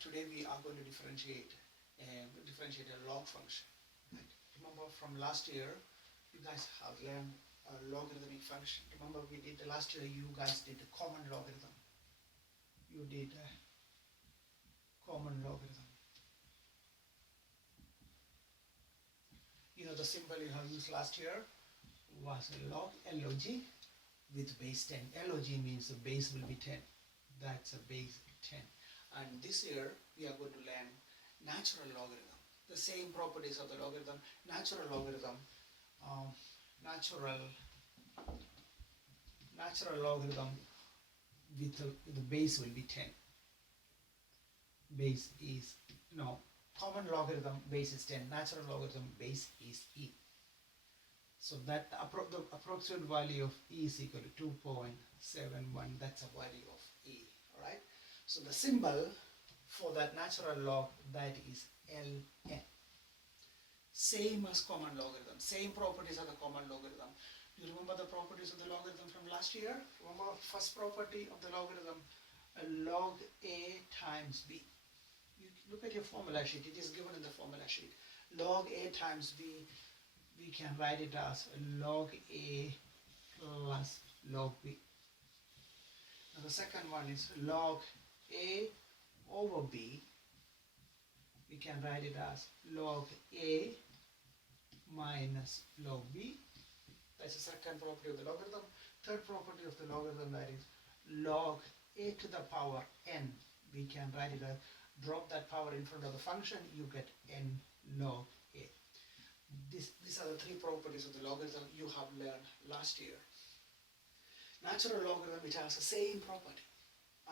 Today we are going to differentiate a log function. Right? Remember from last year, you guys have learned a logarithmic function. Remember we did the last year. You guys did a common logarithm. You did a common logarithm. You know the symbol you have used last year was a log log with base 10. Log means the base will be 10. That's a base 10. And this year we are going to learn natural logarithm. The same properties of the logarithm, natural logarithm, um, natural logarithm with the base will be 10. Base is, no, common logarithm base is 10, natural logarithm base is e. So that the approximate value of e is equal to 2.71, that's a value of e, alright? So the symbol for that natural log, that is ln. Same as common logarithm, same properties of the common logarithm. Do you remember the properties of the logarithm from last year? Remember first property of the logarithm, log a times b. You look at your formula sheet, it is given in the formula sheet. Log a times b, we can write it as log a plus log b. Now the second one is log a over b, we can write it as log a minus log b. That's the second property of the logarithm. Third property of the logarithm, that is log a to the power n. We can write it as, drop that power in front of the function, you get n log a. These are the three properties of the logarithm you have learned last year. Natural logarithm, which has the same property,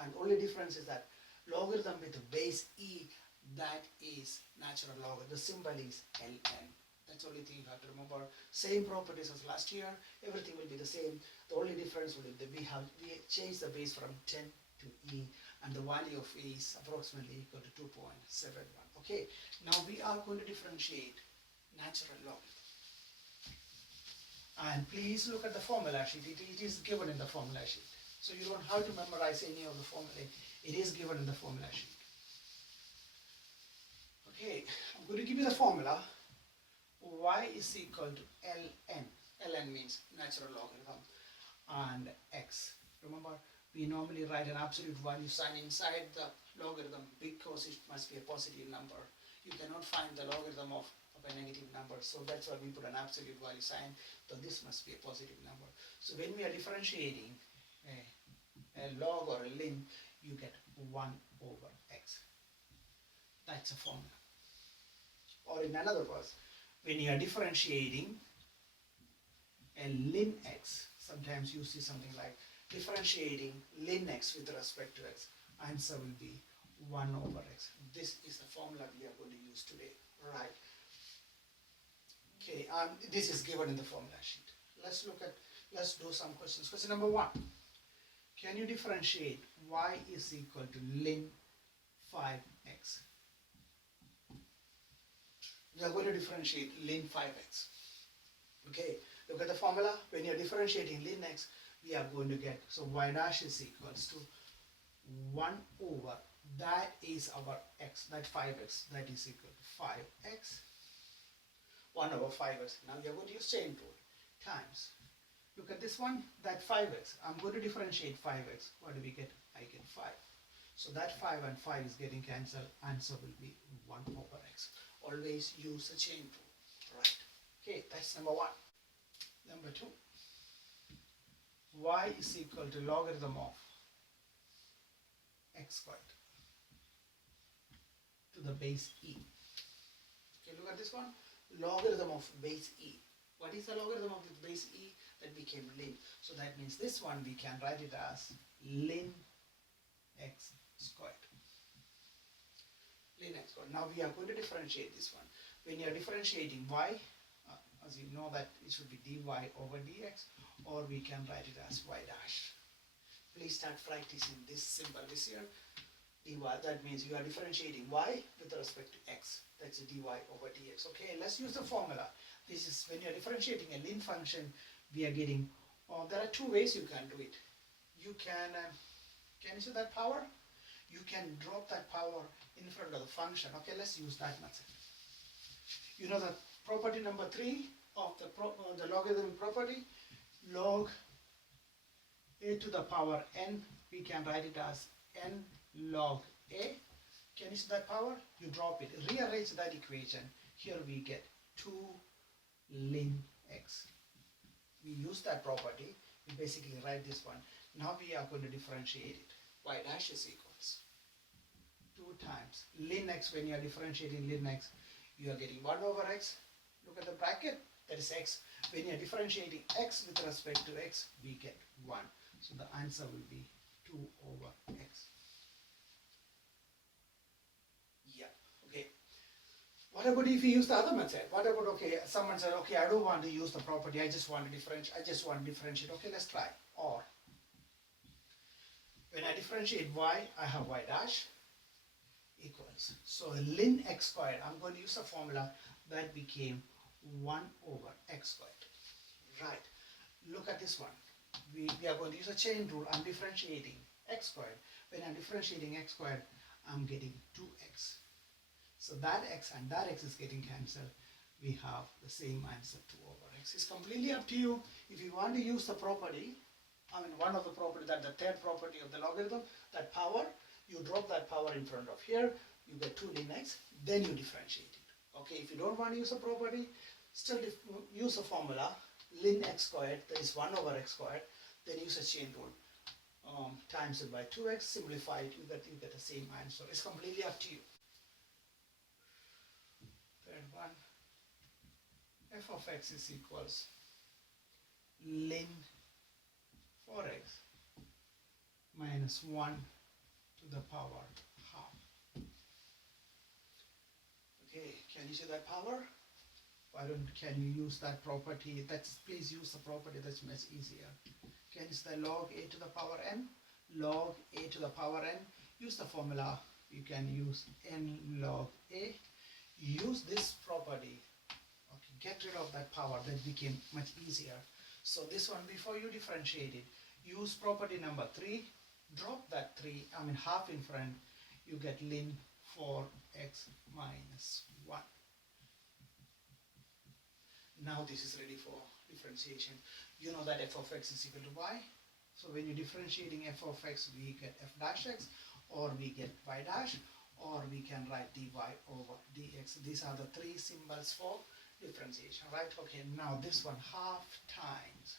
and only difference is that logarithm with the base e, that is natural logarithm. The symbol is ln. That's the only thing you have to remember. Same properties as last year. Everything will be the same. The only difference will be that we changed the base from 10 to e, and the value of e is approximately equal to 2.71. Okay. Now we are going to differentiate natural logarithm. And please look at the formula sheet. It is given in the formula sheet. So you don't have to memorize any of the formula. It is given in the formula sheet. Okay, I'm going to give you the formula. Y is equal to ln. Ln means natural logarithm, and x. Remember, we normally write an absolute value sign inside the logarithm because it must be a positive number. You cannot find the logarithm of a negative number, so that's why we put an absolute value sign. So this must be a positive number. So when we are differentiating a log or a ln, you get 1 over x. That's a formula. Or in another words, when you are differentiating a ln x, sometimes you see something like differentiating ln x with respect to x, answer will be 1 over x. This is the formula we are going to use today, right? Okay, this is given in the formula sheet. Let's do some questions. Question number 1. Can you differentiate y is equal to ln 5x? We are going to differentiate ln 5x. Okay, look at the formula. When you are differentiating ln x, we are going to get, so y dash is equals to 1 over, that is our x, that 5x, that is equal to 5x, 1 over 5x. Now we are going to use chain rule, times. Look at this one, that 5x. I'm going to differentiate 5x. What do we get? I get 5. So that 5 and 5 is getting cancelled. Answer will be 1 over x. Always use the chain rule. Right. Okay, that's number 1. Number 2. Y is equal to logarithm of x squared to the base e. Okay, look at this one. Logarithm of base e. What is the logarithm of the base e? That became ln. So that means this one we can write it as ln x squared. Ln x squared. Now we are going to differentiate this one. When you are differentiating y, as you know that it should be dy over dx, or we can write it as y dash. Please start practicing this symbol this year. dy, that means you are differentiating y with respect to x. That's a dy over dx. Okay, let's use the formula. This is when you are differentiating a ln function, we are getting, there are two ways you can do it. You can you see that power? you can drop that power in front of the function. Okay, let's use that method. You know the property number 3 of the logarithmic property, log a to the power n, we can write it as n log a. Can you see that power? You drop it, rearrange that equation. Here we get 2 ln x. We use that property, we basically write this one. Now we are going to differentiate it. Y dash is equals 2 times ln x. When you are differentiating ln x, you are getting 1 over x. Look at the bracket, that is x. When you are differentiating x with respect to x, we get 1. So the answer will be 2 over x. Yeah, okay. What about if we use the other method? What about, okay, someone said, okay, I don't want to use the property, I just want to differentiate. Okay, let's try. Or, when I differentiate y, I have y dash equals. So ln x squared, I'm going to use a formula that became 1 over x squared. Right. Look at this one. We are going to use a chain rule. I'm differentiating x squared. When I'm differentiating x squared, I'm getting 2x. So that x and that x is getting cancelled. We have the same answer, 2 over x. It's completely up to you. If you want to use the property, one of the property, that the third property of the logarithm, that power, you drop that power in front of here, you get 2 ln x, then you differentiate it. Okay, if you don't want to use a property, still use a formula, ln x squared, that is 1 over x squared, then use a chain rule, times it by 2x, simplify it, you get the same answer. It's completely up to you. Third one, f of x is equals ln 4x minus 1 to the power half. Okay, can you see that power? Can you use that property? Please use the property, that's much easier. Can you see the log a to the power n? Log a to the power n. Use the formula. You can use n log a. Use this property. Okay, get rid of that power. That became much easier. So this one, before you differentiate it, use property number 3. Drop that 3, half in front. You get ln 4x minus 1. Now this is ready for differentiation. You know that f of x is equal to y. So when you're differentiating f of x, we get f dash x, or we get y dash, or we can write dy over dx. These are the 3 symbols for differentiation, right? Okay, now this one, half times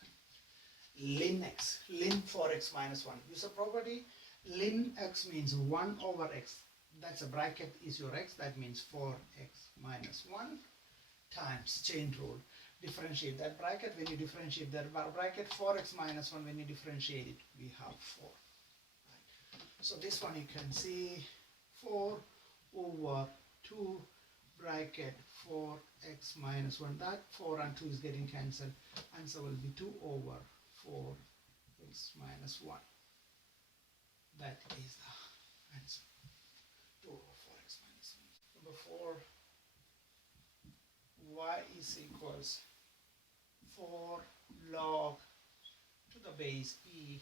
ln x, ln 4x minus 1. Use a property. Ln x means 1 over x. That's a bracket is your x. That means 4x minus 1 times chain rule. Differentiate that bracket. When you differentiate that bracket, 4x minus 1, when you differentiate it, we have 4. Right. So this one you can see 4 over 2 bracket 4x minus 1. That 4 and 2 is getting cancelled. Answer will be 2 over 4x minus 1. That is the answer. 2 over 4x minus 1. Number 4, y is equals 4 log to the base e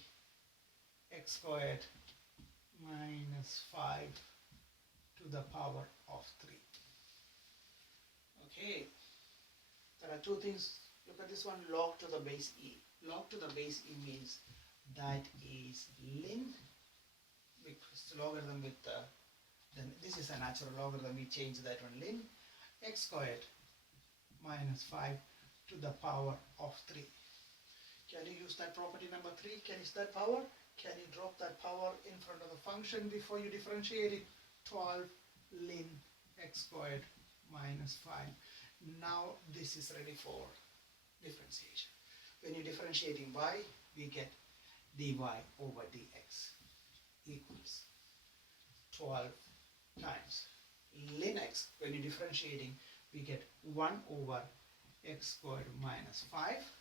x squared minus 5 to the power of 3. Okay, there are 2 things. Look at this one, log to the base e. Log to the base e means that is ln, because logarithm with then this is a natural logarithm, we change that one, ln x squared minus 5 to the power of 3. Can you use that property number 3? Can you use that power? Can you drop that power in front of the function before you differentiate it? 12 ln x squared minus 5. Now this is ready for differentiation. When you're differentiating y, we get dy over dx equals 12 times ln x. When you're differentiating, we get 1 over x squared minus 5.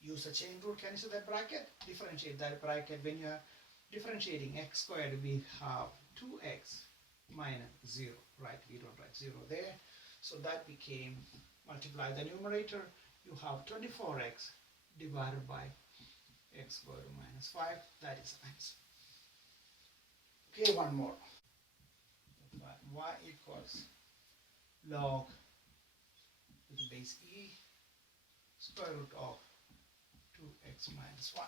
Use a chain rule. Can you see that bracket? Differentiate that bracket. When you are differentiating x squared, we have 2x minus 0, right? We don't write 0 there. So that became, multiply the numerator, you have 24x divided by x squared minus 5. That is the answer. Okay, one more. Y equals log to the base e square root of 2x minus 1.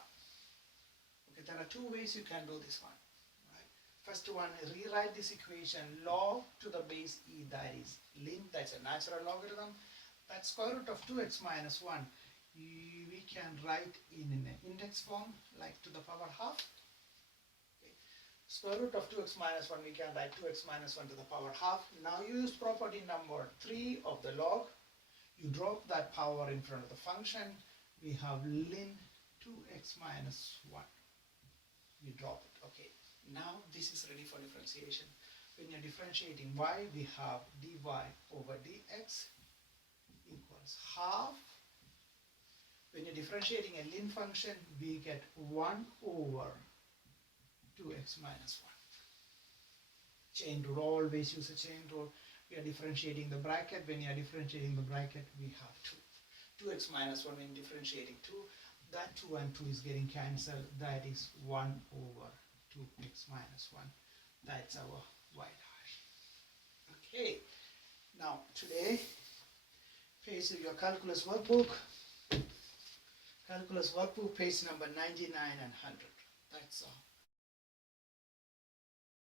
Okay, there are two ways you can do this one. Right? First one, rewrite this equation log to the base e, that is ln, that's a natural logarithm. That square root of 2x minus 1, we can write in an index form, like to the power half. Okay. Square root of 2x minus 1, we can write 2x minus 1 to the power half. Now use property number 3 of the log. You drop that power in front of the function. We have ln 2x minus 1. You drop it. Okay. Now this is ready for differentiation. When you're differentiating y, we have dy over dx equals half. When you're differentiating a ln function, we get 1 over 2x minus 1. Chain rule, always use a chain rule. We are differentiating the bracket. When you are differentiating the bracket, we have 2. 2x minus 1 when differentiating 2. That 2 and 2 is getting cancelled. That is 1 over 2x minus 1. That's our y dash. Okay. Now, today, page your calculus workbook. Calculus workbook, page number 99 and 100. That's all.